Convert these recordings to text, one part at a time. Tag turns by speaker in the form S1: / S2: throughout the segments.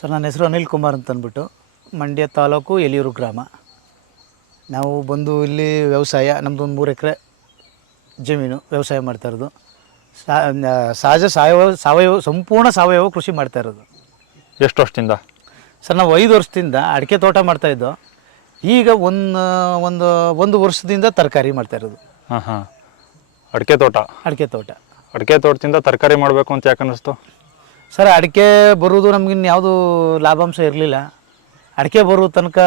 S1: Sir ನನ್ನ ಹೆಸರು ಅನಿಲ್ ಕುಮಾರ್ ಅಂತ ಅಂದ್ಬಿಟ್ಟು ಮಂಡ್ಯ ತಾಲೂಕು ಎಲಿಯೂರು ಗ್ರಾಮ. ನಾವು ಬಂದು ಇಲ್ಲಿ ವ್ಯವಸಾಯ ನಮ್ಮದು ಒಂದು ಮೂರು ಎಕರೆ ಜಮೀನು ವ್ಯವಸಾಯ ಮಾಡ್ತಾ ಇರೋದು. ಸಹಜ ಸಾವಯವ ಸಾವಯವ ಸಂಪೂರ್ಣ ಸಾವಯವ ಕೃಷಿ ಮಾಡ್ತಾ ಇರೋದು.
S2: ಎಷ್ಟು ವರ್ಷದಿಂದ?
S1: ಸರ್ ನಾವು ಐದು ವರ್ಷದಿಂದ ಅಡಿಕೆ ತೋಟ ಮಾಡ್ತಾಯಿದ್ದೋ ಈಗ ಒಂದು ಒಂದು ಒಂದು ವರ್ಷದಿಂದ ತರಕಾರಿ ಮಾಡ್ತಾ ಇರೋದು.
S2: ಹಾಂ ಹಾಂ. ಅಡಿಕೆ ತೋಟ?
S1: ಅಡಿಕೆ ತೋಟ.
S2: ಅಡಿಕೆ ತೋಟದಿಂದ ತರಕಾರಿ ಮಾಡಬೇಕು ಅಂತ ಯಾಕೆ ಅನ್ನಿಸ್ತು?
S1: ಸರ್ ಅಡಿಕೆ ಬರೋದು ನಮಗಿನ್ನು ಯಾವುದು ಲಾಭಾಂಶ ಇರಲಿಲ್ಲ. ಅಡಿಕೆ ಬರೋ ತನಕ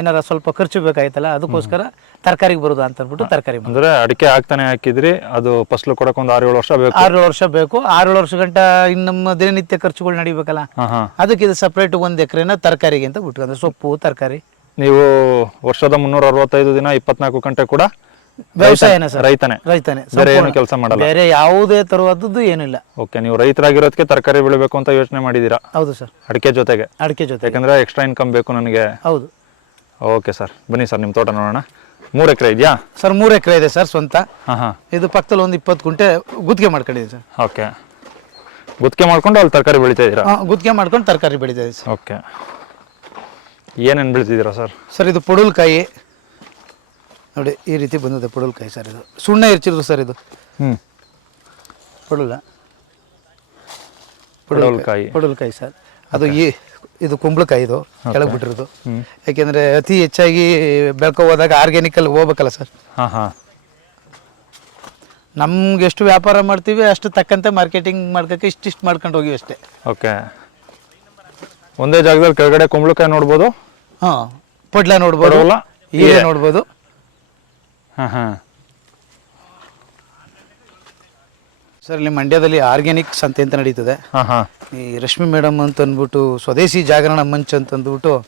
S1: ಏನಾರ ಸ್ವಲ್ಪ ಖರ್ಚು ಬೇಕಾಯ್ತಲ್ಲ ಅದಕ್ಕೋಸ್ಕರ ತರಕಾರಿಗೆ ಬರೋದು ಅಂತ ಅಂದ್ಬಿಟ್ಟು ತರಕಾರಿ
S2: ಅಂದ್ರೆ ಅಡಿಕೆ ಹಾಕ್ತಾನೆ ಹಾಕಿದ್ರಿ ಅದು ಫಸಲು ಕೊಡಕ್ಕೆ ಒಂದು ಆರೇಳು ವರ್ಷ ಬೇಕು.
S1: ಆರು ಏಳು ವರ್ಷ ಬೇಕು. ಆರೇಳು ವರ್ಷ ಗಂಟ ಇನ್ನು ನಮ್ಮ ದಿನನಿತ್ಯ ಖರ್ಚುಗಳು ನಡಿಬೇಕಲ್ಲ. ಅದಕ್ಕೆ ಇದು ಸಪ್ರೇಟ್ ಒಂದು ಎಕರೆನ ತರಕಾರಿಗೆ ಅಂತ ಬಿಟ್ಕೊಂಡ್ರೆ ಸೊಪ್ಪು ತರಕಾರಿ.
S2: ನೀವು ವರ್ಷದ ಮುನ್ನೂರ ಅರವತ್ತೈದು ದಿನ ಇಪ್ಪತ್ನಾಲ್ಕು ಗಂಟೆ ಕೂಡ
S1: ವ್ಯವಸಾಯನೇ ಸರ್.
S2: ರೈತನೇ.
S1: ರೈತನೇ.
S2: ಬೇರೆ ಏನು ಕೆಲಸ ಮಾಡಲ್ಲ.
S1: ಬೇರೆ ಯಾವುದೇ ತರವಾದದ್ದು ಏನಿಲ್ಲ.
S2: ಓಕೆ ನೀವು ರೈತರಾಗಿರೋದಕ್ಕೆ ತರಕಾರಿ ಬೆಳಿಬೇಕು ಅಂತ ಯೋಚನೆ ಮಾಡಿದೀರಾ
S1: ಹೌದು ಸರ್.
S2: ಅಡಿಕೆ ಜೊತೆಗೆ?
S1: ಅಡಿಕೆ ಜೊತೆ
S2: ಯಾಕಂದ್ರೆ ಎಕ್ಸ್ಟ್ರಾ ಇನ್ಕಮ್ ಬೇಕು ನನಗೆ.
S1: ಹೌದು.
S2: ಓಕೆ ಸರ್ ಬನ್ನಿ ಸರ್ ನಿಮ್ಮ ತೋಟ ನೋಡೋಣ. ಮೂರು ಎಕರೆ ಇದೆಯಾ?
S1: ಸರ್ ಮೂರು ಎಕರೆ ಇದೆ ಸರ್ ಸ್ವಂತ. ಇದು ಪಕ್ಕದಲ್ಲಿ ಒಂದು ಇಪ್ಪತ್ತು ಗುಂಟೆ ಗುತ್ತಿಗೆ ಮಾಡ್ಕೊಂಡಿದೆ ಸರ್.
S2: ಓಕೆ. ಗುತ್ತಿಗೆ ಮಾಡ್ಕೊಂಡು ಅಲ್ಲಿ ತರಕಾರಿ ಬೆಳಿತಾ ಇದ್ದೀರಾ?
S1: ಹಾ ಗುತ್ತಿಗೆ ಮಾಡ್ಕೊಂಡು ತರಕಾರಿ ಬೆಳಿತಾ ಇದೆ ಸರ್.
S2: ಓಕೆ. ಏನೇನು ಬೆಳಿತಿದ್ದೀರಾ ಸರ್?
S1: ಸರ್ ಇದು ಪುಡಲ್ಕಾಯಿ ನೋಡಿ ಈ ರೀತಿ ಬಂದಿದೆ ಪಡಲ್ಕಾಯಿ ಸರ್ ಇದು. ಸುಣ್ಣ ಇರ್ಚಿರೋದು ಸರ್ ಇದು.
S2: ಹ್ಞೂ
S1: ಪುಡಲ
S2: ಪಡಲ್ಕಾಯಿ
S1: ಪಡಲ್ಕಾಯಿ ಸರ್. ಅದು ಈ ಇದು ಕುಂಬಳಕಾಯಿ ಇದು ಕೆಳಗೆ ಬಿಟ್ಟಿರೋದು. ಯಾಕೆಂದರೆ ಅತಿ ಹೆಚ್ಚಾಗಿ ಬೆಳ್ಕೊ ಹೋದಾಗ ಆರ್ಗ್ಯಾನಿಕಲ್ಲಿ ಹೋಗ್ಬೇಕಲ್ಲ ಸರ್.
S2: ಹಾಂ ಹಾಂ.
S1: ನಮ್ಗೆ ಎಷ್ಟು ವ್ಯಾಪಾರ ಮಾಡ್ತೀವಿ ಅಷ್ಟು ತಕ್ಕಂತೆ ಮಾರ್ಕೆಟಿಂಗ್ ಮಾಡ್ಕೋಕ್ಕೆ ಇಷ್ಟಿಷ್ಟು ಮಾಡ್ಕೊಂಡು ಹೋಗಿವಿ ಅಷ್ಟೇ.
S2: ಓಕೆ. ಒಂದೇ ಜಾಗದಲ್ಲಿ ಕೆಳಗಡೆ ಕುಂಬಳಕಾಯಿ ನೋಡ್ಬೋದು?
S1: ಹಾಂ ಪಡ್ಲ ನೋಡ್ಬೋದು ಹೀರೆ. ನೋಡ್ಬೋದು.
S2: ಹಾಂ ಹಾಂ.
S1: ಸರ್ ಇಲ್ಲಿ ಮಂಡ್ಯದಲ್ಲಿ ಆರ್ಗ್ಯಾನಿಕ್ ಸಂತೆ ಅಂತ ನಡೀತದೆ.
S2: ಹಾಂ ಹಾಂ.
S1: ಈ ರಶ್ಮಿ ಮೇಡಮ್ ಅಂತ ಅಂದ್ಬಿಟ್ಟು ಸ್ವದೇಶಿ ಜಾಗರಣ ಮಂಚ್ ಅಂತ ಅಂದ್ಬಿಟ್ಟು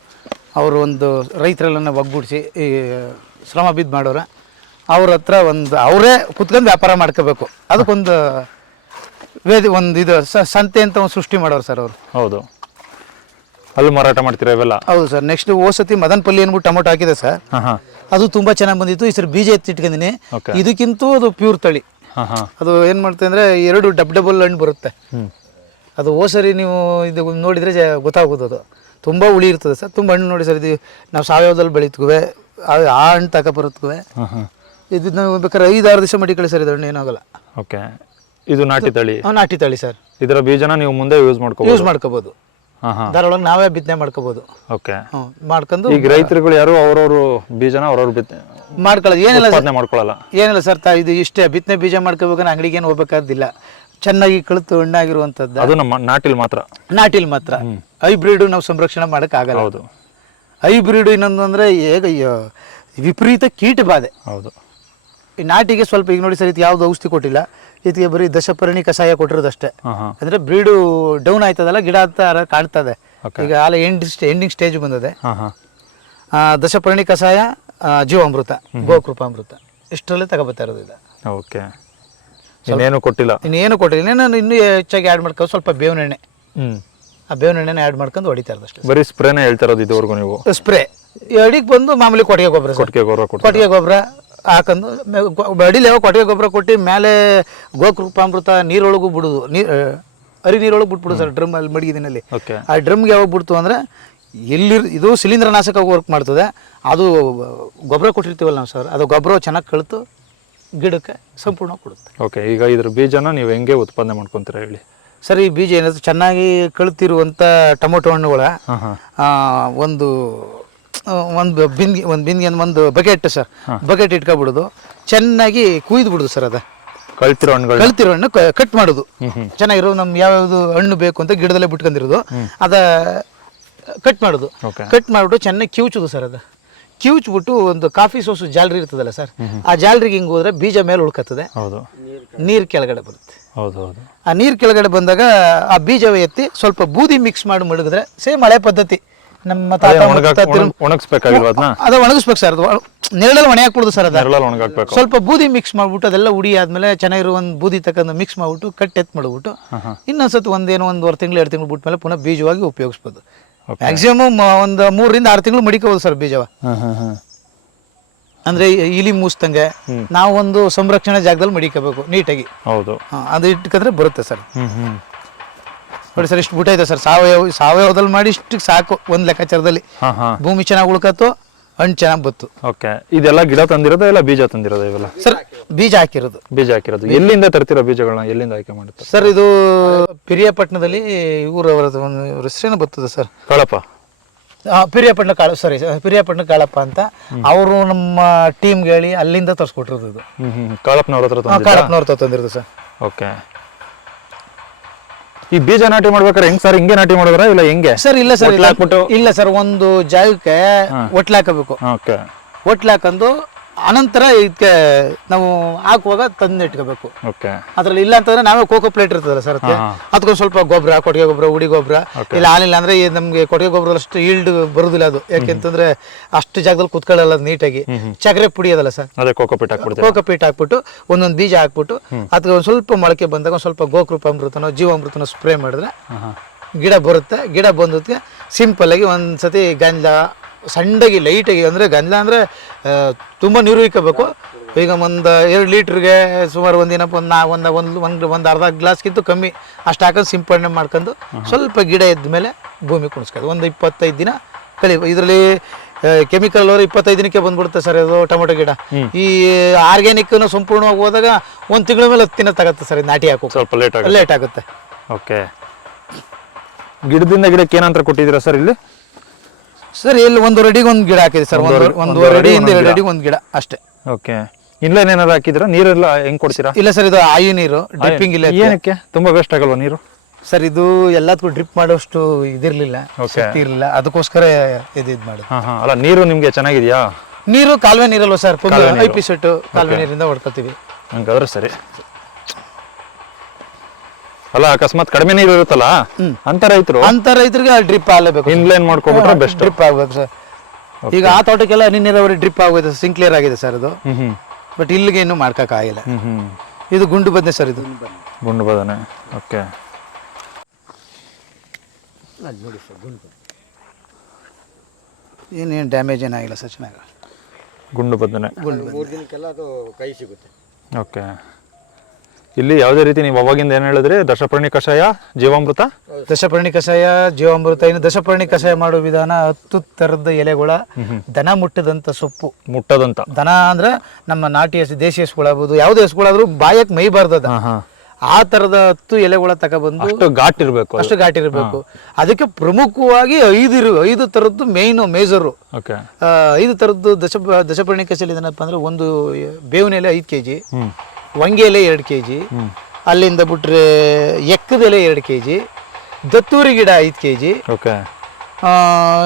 S1: ಅವರು ಒಂದು ರೈತರೆಲ್ಲ ಒಗ್ಗೂಡಿಸಿ ಈ ಶ್ರಮ ಬಿದ್ದು ಮಾಡೋರ. ಅವ್ರ ಹತ್ರ ಒಂದು ಅವರೇ ಕುತ್ಕೊಂಡು ವ್ಯಾಪಾರ ಮಾಡ್ಕೋಬೇಕು. ಅದಕ್ಕೊಂದು ವೇದಿ ಒಂದು ಇದು ಸ- ಸಂತೆ ಅಂತ ಒಂದು ಸೃಷ್ಟಿ ಮಾಡೋರು ಸರ್ ಅವರು.
S2: ಹೌದು. ಅಲ್ಲಿ ಮಾರಾಟ ಮಾಡ್ತೀರಾ ಇವೆಲ್ಲ?
S1: ಹೌದು ಸರ್. ನೆಕ್ಸ್ಟ್ ಓಸತಿ ಮದನಪಲ್ಲಿ ಅನ್ಬಿಟ್ಟು ಟೊಮೊಟೊ ಹಾಕಿದೆ ಸರ್.
S2: ಹಾ ಹಾಂ.
S1: ಅದು ತುಂಬಾ ಚೆನ್ನಾಗಿ ಬಂದಿತ್ತು. ಈ ಸರ್ ಬೀಜ ಎತ್ತಿಟ್ಕೊಂಡಿನಿ.
S2: ಇದಕ್ಕಿಂತ
S1: ಇದಕ್ಕಿಂತೂ ಅದು ಪ್ಯೂರ್ ತಳಿ.
S2: ಹಾ ಹಾಂ.
S1: ಅದು ಏನ್ ಮಾಡ್ತೆ ಅಂದ್ರೆ ಎರಡು ಡಬ್ ಡಬಲ್ ಹಣ್ಣು ಬರುತ್ತೆ.
S2: ಹ್ಞೂ
S1: ಅದು ಓಸರಿ ಸರಿ ನೀವು ಇದು ನೋಡಿದ್ರೆ ಜ ಗೊತ್ತಾಗೋದು ಅದು. ತುಂಬಾ ಹುಳಿ ಇರ್ತದೆ ಸರ್. ತುಂಬಾ ಹಣ್ಣು ನೋಡಿ ಸರ್. ಇದು ನಾವು ಸಾವಯವದಲ್ಲಿ ಬೆಳೀತ್ಗುವೆ ಆ ಆ ಹಣ್ಣು ತಕ ಬರುತ್ತವೆ
S2: ಹಾಂ ಹಾಂ.
S1: ಇದು ನಾವು ಬೇಕಾದ್ರೆ ಐದಾರು ದಿವಸ ಮಡಿಕಳಿ ಸರ್ ಇದು ಹಣ್ಣು ಏನಾಗಲ್ಲ
S2: ಓಕೆ ಇದು ನಾಟಿ ತಳಿ?
S1: ಆ ನಾಟಿ ತಳಿ ಸರ್.
S2: ಇದರ ಬೀಜನ ನೀವು ಮುಂದೆ ಯೂಸ್ ಮಾಡ್ಕೋಬಹುದು
S1: ಯೂಸ್ ಮಾಡ್ಕೋಬೋದು. ಅದರೊಳಗೆ ನಾವೇ ಬಿತ್ತನೆ ಮಾಡ್ಕೋಬಹುದು
S2: ಓಕೆ.
S1: ಮಾಡ್ಕೊಂಡು
S2: ಈಗ ರೈತರುಗಳು ಯಾರು ಅವ್ರವ್ರು ಬೀಜನ ಅವ್ರವ್ರು ಬಿತ್ತನೆ
S1: ಮಾಡ್ಕೊಳ್ಳೋದು. ಏನಿಲ್ಲ
S2: ಮಾಡ್ಕೊಳ್ಳಲ್ಲ.
S1: ಏನಿಲ್ಲ ಸರ್ ತಾ ಇದು ಇಷ್ಟೇ. ಬಿತ್ತನೆ ಬೀಜ ಮಾಡ್ಕೋಬೇಕಂದ್ರೆ ಅಂಗಡಿಗೆ ಏನು ಹೋಗ್ಬೇಕಾದಿಲ್ಲ. ಚೆನ್ನಾಗಿ ಕಳಿತು ಹಣ್ಣಾಗಿರುವಂಥದ್ದು.
S2: ಅದು ನಮ್ಮ ನಾಟಿಲ್ ಮಾತ್ರ.
S1: ನಾಟಿಲ್ ಮಾತ್ರ. ಹೈಬ್ರಿಡ್ ನಾವು ಸಂರಕ್ಷಣೆ ಮಾಡೋಕ್ಕಾಗಲ್ಲ.
S2: ಹೌದು.
S1: ಹೈಬ್ರಿಡ್ ಇನ್ನೊಂದು ಅಂದರೆ ಹೇಗೆ ವಿಪರೀತ ಕೀಟ ಬಾಧೆ
S2: ಹೌದು.
S1: ಈ ನಾಟಿಗೆ ಸ್ವಲ್ಪ ಈಗ ನೋಡಿ ಸರಿ ಇದು ಯಾವುದು ಔಷಧಿ ಕೊಟ್ಟಿಲ್ಲ. ಇದಕ್ಕೆ ಬರೀ ದಶಪರ್ಣಿ ಕಷಾಯ ಕೊಟ್ಟಿರೋದಷ್ಟೇ. ಅಂದ್ರೆ ಬ್ರೀಡು ಡೌನ್ ಆಯ್ತದಲ್ಲ ಗಿಡ ಅಂತ ಕಾಣ್ತದೆ. ಈಗ ಆಲ ಎಂಡ್ ಎಂಡಿಂಗ್ ಸ್ಟೇಜ್ ಬಂದಿದೆ. ದಶಪರ್ಣಿ ಕಷಾಯ ಜೀವಾಮೃತ ಗೋಕೃಪಾಮೃತ. ಇಷ್ಟರಲ್ಲೇ ತಗೋಬತ್ತಾ ಇರೋದು ಇದು.
S2: ಓಕೆ ಇನ್ನೇನು ಕೊಟ್ಟಿಲ್ಲ?
S1: ಇನ್ನೇನು ಕೊಟ್ಟಿಲ್ಲ. ಇನ್ನೇನು ಇನ್ನೂ ಹೆಚ್ಚಾಗಿ ಆ್ಯಡ್ ಮಾಡ್ಕೊಂಡು ಸ್ವಲ್ಪ ಬೇವಿನ ಎಣ್ಣೆ ಆ ಬೇವಿನ ಎಣ್ಣೆನ ಆ್ಯಡ್ ಮಾಡ್ಕೊಂಡು ಹೊಡಿತಾ ಇರೋದು ಅಷ್ಟೇ
S2: ಬರೀ ಸ್ಪ್ರೇನೇ ಹೇಳ್ತಾ ಇರೋದು ಇದುವರೆಗೂ ನೀವು?
S1: ಸ್ಪ್ರೇ ಎಡಿಗೆ ಬಂದು ಮಾಮೂಲಿ ಕೊಟ್ಟಿಗೆ ಗೊಬ್ಬರ
S2: ಕೊಟ್ಟಿಗೆ ಗೊಬ್ಬರ ಕೊಟ್ಟು
S1: ಕೊಟ್ಟಿಗೆ ಗೊಬ್ಬರ ಹಾಕೊಂಡು ಬಡಿಲೇವ ಕೊಟ್ಟಿಗೆ ಗೊಬ್ಬರ ಕೊಟ್ಟು ಮೇಲೆ ಗೋಕೃಪಾಮೃತ ನೀರೊಳಗೂ ಬಿಡುದು. ನೀರು ಅರಿ ನೀರೊಳಗೆ ಬಿಟ್ಬಿಡು ಸರ್ ಡ್ರಮ್ ಅಲ್ಲಿ ಮಡಗಿದಿನಲ್ಲಿ
S2: ಓಕೆ.
S1: ಆ ಡ್ರಮ್ಗೆ ಯಾವಾಗ ಬಿಡ್ತು ಅಂದರೆ ಎಲ್ಲಿ ಇದು ಶಿಲೀಂಧ್ರ ನಾಶಕ ವರ್ಕ್ ಮಾಡ್ತದೆ. ಅದು ಗೊಬ್ಬರ ಕೊಟ್ಟಿರ್ತೀವಲ್ಲ ನಾವು ಸರ್ ಅದು ಗೊಬ್ಬರ ಚೆನ್ನಾಗಿ ಕಳಿತು ಗಿಡಕ್ಕೆ ಸಂಪೂರ್ಣ ಕೊಡುತ್ತೆ.
S2: ಓಕೆ ಈಗ ಇದ್ರ ಬೀಜನ ನೀವು ಹೆಂಗೆ ಉತ್ಪಾದನೆ ಮಾಡ್ಕೊತೀರ ಹೇಳಿ?
S1: ಸರ್ ಈ ಬೀಜ ಏನಾದ್ರು ಚೆನ್ನಾಗಿ ಕಳಿತಿರುವಂಥ ಟೊಮೊಟೊ ಹಣ್ಣುಗಳ ಒಂದು ಒಂದು ಬಿಂದಿಗೆ ಒಂದು ಬಿಂದಿಗೆ ಒಂದು ಬಕೆಟ್ ಸರ್. ಬಕೆಟ್ ಇಟ್ಕೊಬಿಡೋದು. ಚೆನ್ನಾಗಿ ಕುಯ್ದು ಬಿಡೋದು ಸರ್ ಅದು.
S2: ಕಳ್ತಿರೋ ಹಣ್ಣು
S1: ಕಳ್ತಿರೋ ಹಣ್ಣು ಕಟ್ ಮಾಡೋದು. ಚೆನ್ನಾಗಿರೋ ನಮ್ಗೆ ಯಾವ್ಯಾವ್ದು ಹಣ್ಣು ಬೇಕು ಅಂತ ಗಿಡದಲ್ಲೇ ಬಿಟ್ಕೊಂಡಿರೋದು. ಅದ ಕಟ್ ಮಾಡೋದು. ಕಟ್ ಮಾಡಿಬಿಟ್ಟು ಚೆನ್ನಾಗಿ ಕಿವುಚೋದು ಸರ್ ಅದು. ಕಿವುಚ್ಬಿಟ್ಟು ಒಂದು ಕಾಫಿ ಸೋಸು ಜಾಲರಿ ಇರ್ತದಲ್ಲ ಸರ್ ಆ ಜಾಲರಿಗೆ ಹಿಂಗೆ ಹೋದ್ರೆ ಬೀಜ ಮೇಲೆ ಉಳ್ಕತ್ತದೆ.
S2: ಹೌದು.
S1: ನೀರು ಕೆಳಗಡೆ ಬರುತ್ತೆ. ಆ ನೀರು ಕೆಳಗಡೆ ಬಂದಾಗ ಆ ಬೀಜ ಎತ್ತಿ ಸ್ವಲ್ಪ ಬೂದಿ ಮಿಕ್ಸ್ ಮಾಡಿ ಮಡಗಿದ್ರೆ ಸೇಮ್ ಹಳೆ ಪದ್ಧತಿ. ನಮ್ಮ ತಾತ
S2: ಒಣಗಾಕ್
S1: ಮುತ್ತಾತಿರು-
S2: ಒಣಗಿಸ್ಬೇಕಾಗಿಲ್ವ ಅದನ್ನ?
S1: ಅದ ಒಣಗಿಸ್ಬೇಕು ಸರ್ ಅದು ನೆರಳಲ್ಲಿ ಒಣ ಹಾಕ್ಬಿಡುದು ಸರ್ ಅದ.
S2: ನೆರಳಲ್ಲಿ ಒಣಗಾಕ್ಬೇಕು.
S1: ಸ್ವಲ್ಪ ಬೂದಿ ಮಿಕ್ಸ್ ಮಾಡ್ಬಿಟ್ಟು ಅದೆಲ್ಲ ಉಡಿ ಆದ್ಮೇಲೆ ಚೆನ್ನಾಗಿರೋ ಒಂದು ಬೂದಿ ತಕೊಂಡು ಮಿಕ್ಸ್ ಮಾಡ್ಬಿಟ್ಟು ಕಟ್ ಎತ್ ಮಾಡ್ಬಿಟ್ಟು ಇನ್ನೊಂದ್ಸತಿ ಒಂದೇನೋ ಒಂದು ವರೆ ತಿಂಗಳು ಎರಡು ತಿಂಗಳು ಬಿಟ್ಮೇಲೆ ಪುನಃ ಬೀಜವಾಗಿ ಉಪಯೋಗಿಸ್ಬೋದು.
S2: Okay.
S1: ಮ್ಯಾಕ್ಸಿಮಮ್ ಒಂದು ಮೂರರಿಂದ ಆರು ತಿಂಗಳು ಮಡಿಕೋಬೋದು ಸರ್ ಬೀಜವ. ಅಂದ್ರೆ ಇಲಿ ಮೂಸ್ತಂಗೆ ನಾವು ಒಂದು ಸಂರಕ್ಷಣೆ ಜಾಗದಲ್ಲಿ ಮಡಿಕೋಬೇಕು ನೀಟಾಗಿ.
S2: ಹೌದು.
S1: ಹಾ, ಅದು ಇಟ್ಕೊಂಡ್ರೆ ಬರುತ್ತೆ ಸರ್.
S2: ಹ್ಮ್.
S1: ನೋಡಿ ಸರ್ ಇಷ್ಟು ಬುಟ್ಟ ಇದೆ ಸರ್? ಸಾವಯವ ಸಾವಯವದಲ್ಲಿ ಮಾಡಿ ಇಷ್ಟು ಸಾಕು ಒಂದು ಲೆಕ್ಕಾಚಾರದಲ್ಲಿ.
S2: ಹಾಂ ಹಾಂ.
S1: ಭೂಮಿ ಚೆನ್ನಾಗಿ ಉಳ್ಕತ್ತು ಹಣ್ಣು ಚೆನ್ನಾಗಿ ಬತ್ತು.
S2: ಓಕೆ. ಇದೆಲ್ಲ ಗಿಡ ತಂದಿರೋದು ಇಲ್ಲ ಬೀಜ ತಂದಿರೋದು ಇವೆಲ್ಲ?
S1: ಸರ್ ಬೀಜ ಹಾಕಿರೋದು.
S2: ಬೀಜ ಹಾಕಿರೋದು. ಎಲ್ಲಿಂದ ತರ್ತಿರೋ ಬೀಜಗಳನ್ನ? ಎಲ್ಲಿಂದ ಆಯ್ಕೆ ಮಾಡುತ್ತೆ
S1: ಸರ್ ಇದು ಪಿರಿಯಾಪಟ್ಟಣದಲ್ಲಿ ಇವರು ಅವರ ಒಂದು ಇವ್ರ ಹೆಸರೇನು ಬರ್ತದೆ ಸರ್?
S2: ಕಳಪ.
S1: ಆ, ಪಿರಿಯಾಪಟ್ಟಣ ಕಾಳ ಸಾರಿ ಪಿರಿಯಾಪಟ್ಟಣ ಕಾಳಪ್ಪ ಅಂತ ಅವರು ನಮ್ಮ ಟೀಮ್ಗೆ ಹೇಳಿ ಅಲ್ಲಿಂದ ತರಿಸ್ಕೊಟ್ಟಿರೋದು ಇದು.
S2: ಹ್ಮ್ ಹ್ಮ್ ಕಾಳಪ್ಪನವ್ರ ಹತ್ರ
S1: ಆ,
S2: ತಂದಿದ್ದ
S1: ಕಾಳಪ್ಪನವ್ರು ತಂದಿರೋದು ಸರ್.
S2: ಓಕೆ. ಈ ಬೀಜ ನಾಟಿ ಮಾಡ್ಬೇಕಾರೆ ಹೆಂಗ್ ಸರ್? ಹಿಂಗೆ ನಾಟಿ ಮಾಡಿದ್ರ ಇಲ್ಲ ಹೆಂಗೆ?
S1: ಸರ್ ಇಲ್ಲ ಸರ್
S2: ಹಾಕ್ಬಿಟ್ಟು
S1: ಇಲ್ಲ ಸರ್ ಒಂದು ಜಾಗಕ್ಕೆ ಒಟ್ಲಾಕಬೇಕು.
S2: ಓಕೆ.
S1: ಒಟ್ಲು ಹಾಕೊಂಡು ಅನಂತರ ಇದಕ್ಕೆ ನಾವು ಹಾಕುವಾಗ ತಂದು ಇಟ್ಕೋಬೇಕು.
S2: ಓಕೆ.
S1: ಅದ್ರಲ್ಲಿ ಇಲ್ಲ ಅಂತಂದ್ರೆ ನಾವೇ ಕೋಕೋ ಪ್ಲೇಟ್ ಇರ್ತದಲ್ಲ ಸರ್ ಅದಕ್ಕೆ? ಅದಕ್ಕೊಂದು ಸ್ವಲ್ಪ ಗೊಬ್ಬರ ಕೊಟ್ಟಿಗೆ ಗೊಬ್ಬರ ಉಡಿ ಗೊಬ್ಬರ. ಇಲ್ಲ ಆಲಿಲ್ಲ ಅಂದ್ರೆ ನಮ್ಗೆ ಕೊಟ್ಟಿಗೆ ಗೊಬ್ಬರ ಅಷ್ಟು ಈಲ್ಡ್ ಬರುದಿಲ್ಲ ಅದು. ಯಾಕೆಂತಂದ್ರೆ ಅಷ್ಟು ಜಾಗದಲ್ಲಿ ಕುತ್ಕೊಳ್ಳಲ್ಲ ಅದು ನೀಟಾಗಿ. ಚಕ್ರೆ ಪುಡಿ ಅದಲ್ಲ ಸರ್.
S2: ಅದೇ ಕೋಕೋಪಿಟ್ ಹಾಕ್ಬಿಡ್ತೀವಿ
S1: ಕೋಕೋ ಪೀಟ್ ಹಾಕ್ಬಿಟ್ಟು ಒಂದೊಂದು ಬೀಜ ಹಾಕ್ಬಿಟ್ಟು ಅದಕ್ಕೆ ಒಂದು ಸ್ವಲ್ಪ ಮೊಳಕೆ ಬಂದಾಗ ಒಂದು ಸ್ವಲ್ಪ ಗೋಕೃಪ ಅಮೃತನೋ ಜೀವಾಮೃತನೋ ಸ್ಪ್ರೇ ಮಾಡಿದ್ರೆ ಗಿಡ ಬರುತ್ತೆ. ಗಿಡ ಬಂದಕ್ಕೆ ಸಿಂಪಲ್ ಆಗಿ ಒಂದ್ಸತಿ ಗಂಜ ಸಣ್ಣಗೆ ಲೈಟಾಗಿ ಅಂದರೆ ಗಂಜಲ ಅಂದರೆ ತುಂಬ ನೀರು ಇಕ್ಕಬೇಕು ಈಗ ಒಂದು ಎರಡು ಲೀಟ್ರಿಗೆ ಸುಮಾರು ಒಂದಿನಪ್ಪ ಒಂದು ನಾ ಒಂದು ಒಂದು ಒಂದು ಒಂದು ಅರ್ಧ ಗ್ಲಾಸ್ಗಿಂತ ಕಮ್ಮಿ ಅಷ್ಟು ಹಾಕೊಂಡು ಸಿಂಪಡಣೆ ಮಾಡ್ಕೊಂಡು ಸ್ವಲ್ಪ ಗಿಡ ಎದ್ದ ಮೇಲೆ ಭೂಮಿ ಕುಣಿಸ್ಕೋದು ಒಂದು ಇಪ್ಪತ್ತೈದು ದಿನ ಕಳಿ ಇದರಲ್ಲಿ ಕೆಮಿಕಲ್ ಅವರು ಇಪ್ಪತ್ತೈದು ದಿನಕ್ಕೆ ಬಂದ್ಬಿಡುತ್ತೆ ಸರ್ ಅದು ಟೊಮೊಟೊ ಗಿಡ. ಈ ಆರ್ಗ್ಯಾನಿಕ್ ಸಂಪೂರ್ಣವಾಗಿ ಹೋದಾಗ ಒಂದು ತಿಂಗಳ ಮೇಲೆ ಹತ್ತು ದಿನ ತಗತ್ತೆ ಸರ್ ನಾಟಿ ಹಾಕೋ
S2: ಸ್ವಲ್ಪ ಲೇಟ್ ಆಗುತ್ತೆ.
S1: ಲೇಟ್ ಆಗುತ್ತೆ.
S2: ಓಕೆ ಗಿಡದಿಂದ ಗಿಡಕ್ಕೆ ಏನಂತ ಕೊಟ್ಟಿದ್ದೀರಾ ಸರ್ ಇಲ್ಲಿ?
S1: ಸರ್ ಇಲ್ಲಿ ಒಂದು ರೆಡಿಗೆ ಒಂದು ಗಿಡ ಹಾಕಿದೆ ಸರ್. ಒಂದು ಒಂದೂವರೆ ಅಡಿಯಿಂದ ಎರಡು ಅಡಿಗೆ ಒಂದು ಗಿಡ ಅಷ್ಟೇ.
S2: ಓಕೆ. ಇನ್ಲೈನ್ ಏನಾದ್ರು ಹಾಕಿದ್ರೆ? ನೀರೆಲ್ಲ ಹೆಂಗ್ ಕೊಡ್ತೀರಾ?
S1: ಇಲ್ಲ ಸರ್ ಇದು ಆಯಿ ನೀರು ಡ್ರಿಪ್ಪಿಂಗ್ ಇಲ್ಲ
S2: ಏನಕ್ಕೆ? ತುಂಬಾ ವೇಸ್ಟ್ ಆಗಲ್ವಾ ನೀರು?
S1: ಸರ್ ಇದು ಎಲ್ಲದಕ್ಕೂ ಡ್ರಿಪ್ ಮಾಡೋಷ್ಟು ಇದಿರ್ಲಿಲ್ಲ. ಶಕ್ತಿ ಇರಲಿಲ್ಲ. ಅದಕ್ಕೋಸ್ಕರ ಇದು
S2: ಹಾ ಅಲ್ಲ ನೀರು ನಿಮ್ಗೆ ಚೆನ್ನಾಗಿದ್ಯಾ?
S1: ನೀರು ಕಾಲುವೆ ನೀರಲ್ವ ಸರ್. ಐ ಪಿ ಸೆಟ್ ಕಾಲುವೆ ನೀರಿಂದ ಹೊಡ್ಕೊತೀವಿ.
S2: ಹಂಗಾದ್ರೆ ಸರಿ. ಅಲ್ಲ ಅಕಸ್ಮಾತ್ ಕಡಿಮೆ ನೀರು ಇರುತ್ತಲ್ಲ? ಅಂತ ರೈತರು?
S1: ಅಂತ ರೈತರಿಗೆ ಡ್ರಿಪ್ ಆಗಲೇಬೇಕು
S2: ಇನ್ಲೈನ್ ಮಾಡ್ಕೊಬಿಟ್ರೆ ಬೆಸ್ಟ್
S1: ಡ್ರಿಪ್ ಆಗ್ಬೇಕು ಸರ್. ಈಗ ಆ ತೋಟಕ್ಕೆಲ್ಲ ಹನಿ ನೀರಾವರಿ ಡ್ರಿಪ್ ಸಿಂಕ್ ಸಿಂಕ್ಲಿಯರ್ ಆಗಿದೆ ಸರ್ ಅದು. ಬಟ್ ಇಲ್ಲಿಗೆ ಇನ್ನೂ ಆಗಿಲ್ಲ.
S2: ಹ್ಮ್
S1: ಇದು ಗುಂಡು ಬದನೆ ಸರ್ ಇದು.
S2: ಗುಂಡು ಬದನೆ. ಓಕೆ
S1: ಏನೇನು ಡ್ಯಾಮೇಜ್ ಏನಾಗಿಲ್ಲ ಸರ್ ಚೆನ್ನಾಗಿ.
S2: ಗುಂಡು ಬದನೆ.
S3: ಮೂರು ದಿನಕ್ಕೆಲ್ಲ ಅದು ಕೈ ಸಿಗುತ್ತೆ.
S2: ಓಕೆ ಇಲ್ಲಿ ಯಾವುದೇ ರೀತಿ ನೀವು ಅವಾಗಿಂದ ಏನು ಹೇಳಿದ್ರೆ? ದಶಪರ್ಣಿ ಕಷಾಯ ಜೀವಾಮೃತ?
S1: ದಶಪರ್ಣಿ ಕಷಾಯ ಜೀವಾಮೃತ. ಇನ್ನು ದಶಪರ್ಣಿ ಕಷಾಯ ಮಾಡುವ ವಿಧಾನ ಹತ್ತು ತರದ ಎಲೆಗಳ ದನ ಮುಟ್ಟದಂತ ಸೊಪ್ಪು.
S2: ಮುಟ್ಟದಂತ.
S1: ದನ ಅಂದ್ರೆ ನಮ್ಮ ನಾಟಿ ಹಸು ದೇಶಿ ಹಸುಗಳಾಗ್ಬೋದು ಯಾವುದೇ ಹಸುಗಳಾದ್ರೂ ಬಾಯಕ್ ಮೈ
S2: ಬಾರ್ದದ. ಹಾ
S1: ಆ ತರದ ಹತ್ತು ಎಲೆಗಳ ತಗೊಬಂದು
S2: ಅಷ್ಟು ಘಾಟ್ ಇರಬೇಕು
S1: ಅಷ್ಟು ಘಾಟಿ ಇರಬೇಕು. ಅದಕ್ಕೆ ಪ್ರಮುಖವಾಗಿ ಐದು ಇರು ಐದು ತರದ್ದು ಮೇನ್ ಮೇಜರು. ಐದು ತರದ್ದು ದಶ ದಶಪರ್ಣಿ ಕಷಾಯ ಏನಪ್ಪ ಅಂದ್ರೆ ಒಂದು ಬೇವಿನ ಎಲೆ ಐದು ಕೆ ಹೊಂಗೆ ಎಲೆ ಎರಡು ಕೆ ಜಿ ಅಲ್ಲಿಂದ ಬಿಟ್ರೆ ಎಕ್ಕದೆಲೆ ಎರಡು ಕೆ ಜಿ ದತ್ತೂರಿ ಗಿಡ ಐದು ಕೆ ಜಿ
S2: ಓಕೆ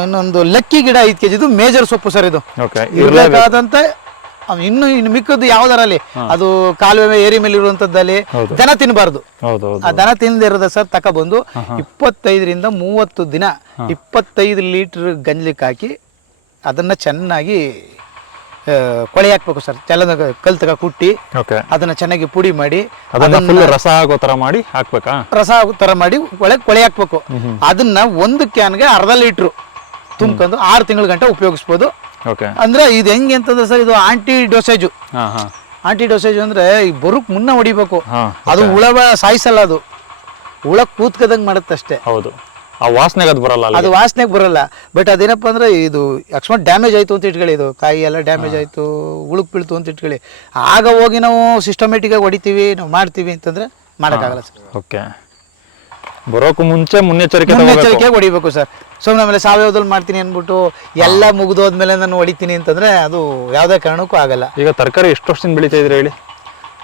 S1: ಇನ್ನೊಂದು ಲಕ್ಕಿ ಗಿಡ ಐದು ಕೆ ಜಿ ಇದು ಮೇಜರ್ ಸೊಪ್ಪು ಸರ್ ಇದು. ಇರಬೇಕಾದಂತ ಇನ್ನು ಇನ್ನು ಮಿಕ್ಕದ್ದು ಯಾವ್ದಾರಲ್ಲಿ? ಅದು ಕಾಲುವೆ ಏರಿ ಮೇಲೆ ಇರುವಂತದ್ದಲ್ಲಿ ದನ ತಿನ್ನಬಾರ್ದು ಆ ದನ ತಿಂದಿರೋದ ಸರ್ ತಕೊಬಂದು ಇಪ್ಪತ್ತೈದರಿಂದ ಮೂವತ್ತು ದಿನ ಇಪ್ಪತ್ತೈದು ಲೀಟರ್ ಗಂಜ್ಲಿಕ್ಕೆ ಹಾಕಿ ಅದನ್ನ ಚೆನ್ನಾಗಿ ಕೊಳೆ ಹಾಕ್ಬೇಕು ಸರ್. ಚಲನ ಕಲ್ ತಗ ಕುಟ್ಟಿ ಅದನ್ನ ಚೆನ್ನಾಗಿ ಪುಡಿ ಮಾಡಿ
S2: ಅದನ್ನ ರಸ ಆಗೋ ತರ ಮಾಡಿ ಹಾಕ್ಬೇಕಾ?
S1: ರಸ ಆಗೋ ತರ ಮಾಡಿ ಒಳಗೆ ಕೊಳೆ ಹಾಕ್ಬೇಕು. ಅದನ್ನ ಒಂದು ಕ್ಯಾನ್ಗೆ ಅರ್ಧ ಲೀಟ್ರು ತುಂಬ್ಕೊಂಡು ಆರು ತಿಂಗಳ ಗಂಟೆ ಉಪಯೋಗಿಸ್ಬೋದು. ಅಂದ್ರೆ ಇದು ಹೆಂಗೆ ಅಂತಂದ್ರೆ ಸರ್ ಇದು ಆಂಟಿ ಡೋಸೇಜು ಆಂಟಿ ಡೋಸೇಜ್ ಅಂದ್ರೆ ಈ ಬರುಕ್ ಮುನ್ನ ಹೊಡಿಬೇಕು. ಅದು ಹುಳವ ಸಾಯಿಸಲ್ಲ ಅದು. ಹುಳ ಕೂತ್ಕದಂಗೆ ಮಾಡುತ್ತಷ್ಟೇ.
S2: ಹೌದು. ಆ ವಾಸನೆಗೆ ಅದು ಬರಲ್ಲ ಅಲ್ಲಿ
S1: ಅದು ವಾಸನೆಗೆ ಬರಲ್ಲ. ಬಟ್ ಅದೇನಪ್ಪ ಅಂದ್ರೆ ಇದು ಅಕಸ್ಮಾತ್ ಡ್ಯಾಮೇಜ್ ಆಯ್ತು ಅಂತ ಇಟ್ಕೊಳ್ಳಿ ಇದು. ಕಾಯಿ ಎಲ್ಲ ಡ್ಯಾಮೇಜ್ ಆಯ್ತು ಉಳುಕ್ ಬೀಳ್ತು ಅಂತ ಇಟ್ಕೊಳ್ಳಿ. ಆಗ ಹೋಗಿ ನಾವು ಸಿಸ್ಟಮೆಟಿಕ್ ಆಗಿ ಹೊಡಿತೀವಿ ನಾವು ಮಾಡ್ತೀವಿ ಅಂತಂದ್ರೆ ಮಾಡೋಕ್ಕಾಗಲ್ಲ ಸರ್.
S2: ಓಕೆ. ಬರೋಕು ಮುಂಚೆ ಮುನ್ನೆಚ್ಚರಿಕೆ ತಗೋಬೇಕು.
S1: ಮುನ್ನೆಚ್ಚರಿಕೆ ಹೊಡಿಬೇಕು ಸರ್. ಸುಮ್ಮನೆ ಆಮೇಲೆ ಸಾವಯವದಲ್ಲಿ ಮಾಡ್ತೀನಿ ಅಂದ್ಬಿಟ್ಟು ಎಲ್ಲ ಮುಗಿದೋದ್ಮೇಲೆ ನಾನು ಹೊಡಿತೀನಿ ಅಂತಂದ್ರೆ ಅದು ಯಾವುದೇ ಕಾರಣಕ್ಕೂ ಆಗಲ್ಲ.
S2: ಈಗ ತರಕಾರಿ ಎಷ್ಟು ವರ್ಷದಿಂದ ಬೆಳೀತಾ ಇದ್ರೆ ಹೇಳಿ?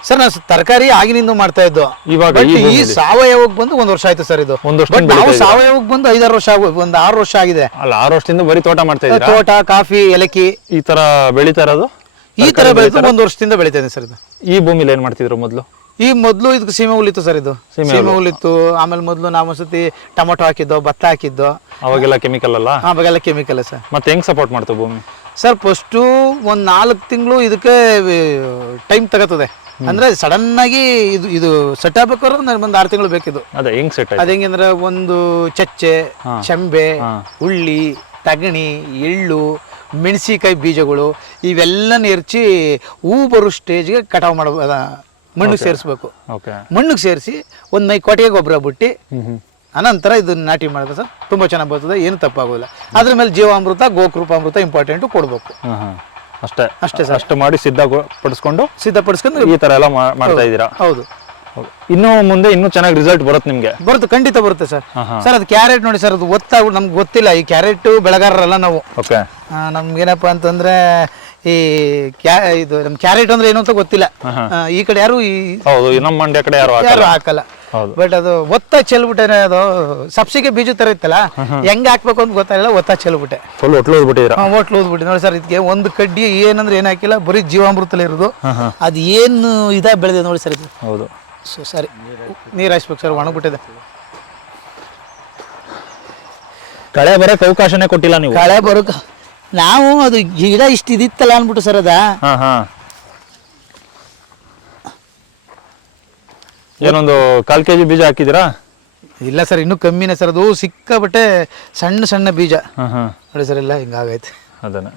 S1: ಸರ್ ನಾವು ತರಕಾರಿ ಆಗಿನಿಂದ ಮಾಡ್ತಾ ಇದ್ದು.
S2: ಇವಾಗ ಈ
S1: ಈ ಸಾವಯವಕ್ಕೆ ಬಂದು ಒಂದ್ ವರ್ಷ ಆಯ್ತು ಸರ್ ಇದು.
S2: ಒಂದ್ ವರ್ಷದಿಂದ
S1: ನಾವು
S2: ಬೆಳಿತಾ?
S1: ಸಾವಯವಕ್ಕೆ ಬಂದು ಐದಾರು ವರ್ಷ ಆಗ ಒಂದ್ ಆರು ವರ್ಷ ಆಗಿದೆ.
S2: ಅಲ್ಲ ಆರು ವರ್ಷದಿಂದ ಬರೀ ತೋಟ ಮಾಡ್ತಾ ಇದ್ದೀರಾ?
S1: ತೋಟ ಕಾಫಿ ಏಲಕ್ಕಿ.
S2: ಈ ತರ ಬೆಳಿತಾ ಇರೋದು?
S1: ಈ ತರ ಬೆಳೆದು ಒಂದ್ ವರ್ಷದಿಂದ ಬೆಳಿತಾ ಇದೆ ಸರ್ ಇದು.
S2: ಈ ಭೂಮಿಲಿ ಏನ್ ಮಾಡ್ತಿದ್ರು ಮೊದಲು?
S1: ಈ ಮೊದಲು ಇದಕ್ಕೆ ಸೀಮೆ ಹುಲ್ಲಿತ್ತು ಸರ್ ಇದು.
S2: ಸೀಮೆ
S1: ಸೀಮೆ ಹುಲ್ಲಿತ್ತು. ಆಮೇಲೆ ಮೊದಲು ನಾವು ಒಂದ್ಸತಿ ಟೊಮೊಟೊ ಹಾಕಿದ್ದೋ ಭತ್ತ ಹಾಕಿದ್ದೋ.
S2: ಅವಾಗೆಲ್ಲ ಕೆಮಿಕಲ್ ಅಲ್ಲ?
S1: ಅವಾಗೆಲ್ಲ ಕೆಮಿಕಲ್ ಸರ್
S2: ಮತ್ತೆ ಹೆಂಗ್ ಸಪೋರ್ಟ್ ಮಾಡ್ತು ಭೂಮಿ?
S1: ಸರ್ ಫಸ್ಟು ಒಂದು ನಾಲ್ಕು ತಿಂಗಳು ಇದಕ್ಕೆ ಟೈಮ್ ತಗೋತದೆ ಅಂದ್ರೆ ಸಡನ್ ಆಗಿ ಇದು ಇದು ಸೆಟ್ ಆಗ್ಬೇಕಾದ್ರೆ ನನಗೆ ಒಂದು ಆರು ತಿಂಗಳು ಬೇಕಿದ್ದು
S2: ಅದೇ ಹೆಂಗ್ ಸೆಟ್
S1: ಅದ ಹೆಂಗಂದ್ರೆ ಒಂದು ಚಚ್ಚೆ ಚೆಂಬೆ ಉಳ್ಳಿ ತಗಣಿ ಎಳ್ಳು ಮೆಣಸಿಕಾಯಿ ಬೀಜಗಳು ಇವೆಲ್ಲ ಎರಚಿ ಹೂ ಬರೋ ಸ್ಟೇಜ್ಗೆ ಕಟಾವು ಮಾಡೋ ಅದ ಮಣ್ಣಿಗೆ ಸೇರಿಸ್ಬೇಕು. ಮಣ್ಣಿಗೆ ಸೇರಿಸಿ ಒಂದು ಮೈ ಕೊಟ್ಟಿಗೆ ಗೊಬ್ಬರ ಬಿಟ್ಟು ಅನಂತರ ಇದನ್ನ ನಾಟಿ ಮಾಡಿದ್ರೆ ಸರ್ ತುಂಬ ಚೆನ್ನಾಗಿ ಬರ್ತದೆ ಏನು ತಪ್ಪಾಗೋದಿಲ್ಲ. ಅದ್ರ ಮೇಲೆ ಜೀವಾಮೃತ ಗೋಕೃಪಾಮೃತ ಇಂಪಾರ್ಟೆಂಟು ಕೊಡಬೇಕು.
S2: ಅಷ್ಟೇ.
S1: ಅಷ್ಟೇ
S2: ಅಷ್ಟು ಮಾಡಿ ಸಿದ್ಧ ಪಡಿಸ್ಕೊಂಡು
S1: ಸಿದ್ಧಪಡಿಸ್ಕೊಂಡು
S2: ಈ ತರ ಎಲ್ಲ ಮಾಡ್ತಾ ಇದ್ದೀರಾ?
S1: ಹೌದು.
S2: ಇನ್ನು ಮುಂದೆ ಇನ್ನೂ ಚೆನ್ನಾಗಿ ರಿಸಲ್ಟ್ ಬರುತ್ತೆ ನಿಮಗೆ?
S1: ಬರುತ್ತೆ ಖಂಡಿತ ಬರುತ್ತೆ ಸರ್. ಸರ್ ಅದು ಕ್ಯಾರೆಟ್ ನೋಡಿ ಸರ್ ಅದು ಒತ್ತಾಗ ನಮ್ಗೆ ಗೊತ್ತಿಲ್ಲ. ಈ ಕ್ಯಾರೆಟ್ ಬೆಳೆಗಾರರಲ್ಲ ನಾವು.
S2: ಓಕೆ.
S1: ನಮ್ಗೇನಪ್ಪ ಅಂತಂದ್ರೆ ಈ ಕ್ಯಾ ಇದು ನಮ್ ಕ್ಯಾರೆಟ್ ಅಂದ್ರೆ ಏನು ಅಂತ ಗೊತ್ತಿಲ್ಲ. ಈ ಕಡೆ ಯಾರು ಈ
S2: ಹೌದು ನಮ್ಮ ಮಂಡ್ಯ ಕಡೆ ಯಾರು
S1: ಯಾರು ಹಾಕಲ್ಲ. ಬಟ್ ಅದು ಒತ್ತ ಚೆಲ್ಬಿಟ್ಟೆ ಅದು ಸಬ್ಸಿಗೆ ಬೀಜ ತರ ಇತ್ತಲ್ಲ ಹೆಂಗ್ ಹಾಕ್ಬೇಕು ಅಂತ ಗೊತ್ತಾಗಿಲ್ಲ ಒತ್ತ ಚೆಲ್ಬಿಟ್ಟೆ.
S2: ಫುಲ್ ಒಟ್ಲು ಹೋಗ್ಬಿಟ್ಟಿದ್ದೀರಾ?
S1: ಹೊಟ್ಲು ಓದ್ಬಿಟ್ಟು ನೋಡಿ ಸರ್ ಇದಕ್ಕೆ ಒಂದು ಕಡ್ಡಿ ಏನಂದ್ರೆ ಏನ್ ಹಾಕಿಲ್ಲ ಬರೀ ಜೀವಾಮೃತಲೇ ಇರೋದು. ಅದು ಏನು ಇದಾಗ ಬೆಳೆದಿದೆ ನೋಡಿ ಸರ್ ಇದು.
S2: ಹೌದು.
S1: ಸೊ ಸರಿ. ನೀರ್ ಹಾಯಿಸ್ಬೇಕು ಸರ್ ಒಣಗ್ಬಿಟ್ಟಿದೆ.
S2: ಕಳೆ ಬರಕ್ ಅವಕಾಶನೇ ಕೊಟ್ಟಿಲ್ಲ ನೀವು.
S1: ಕಳೆ ಬರೋಕ ನಾವು ಅದು ಗಿಡ ಇಷ್ಟ ಇದಿತ್ತಲ್ಲ ಅನ್ಬಿಟ್ಟು ಸರ್ ಅದ
S2: ಹಾ ಹಾ ಏನೊಂದು ಕಾಲ್ ಕೆಜಿ ಬೀಜ ಹಾಕಿದ್ದೀರಾ?
S1: ಇಲ್ಲ ಸರ್ ಇನ್ನೂ ಕಮ್ಮಿನೇ ಸರ್. ಅದು ಸಿಕ್ಕಾಬಟ್ಟೆ ಸಣ್ಣ ಸಣ್ಣ ಬೀಜ.
S2: ಹಾ ಹಾ.
S1: ನೋಡಿ ಸರ್ ಎಲ್ಲ ಹಿಂಗಾಗೈತೆ
S2: ಅದನ್ನ.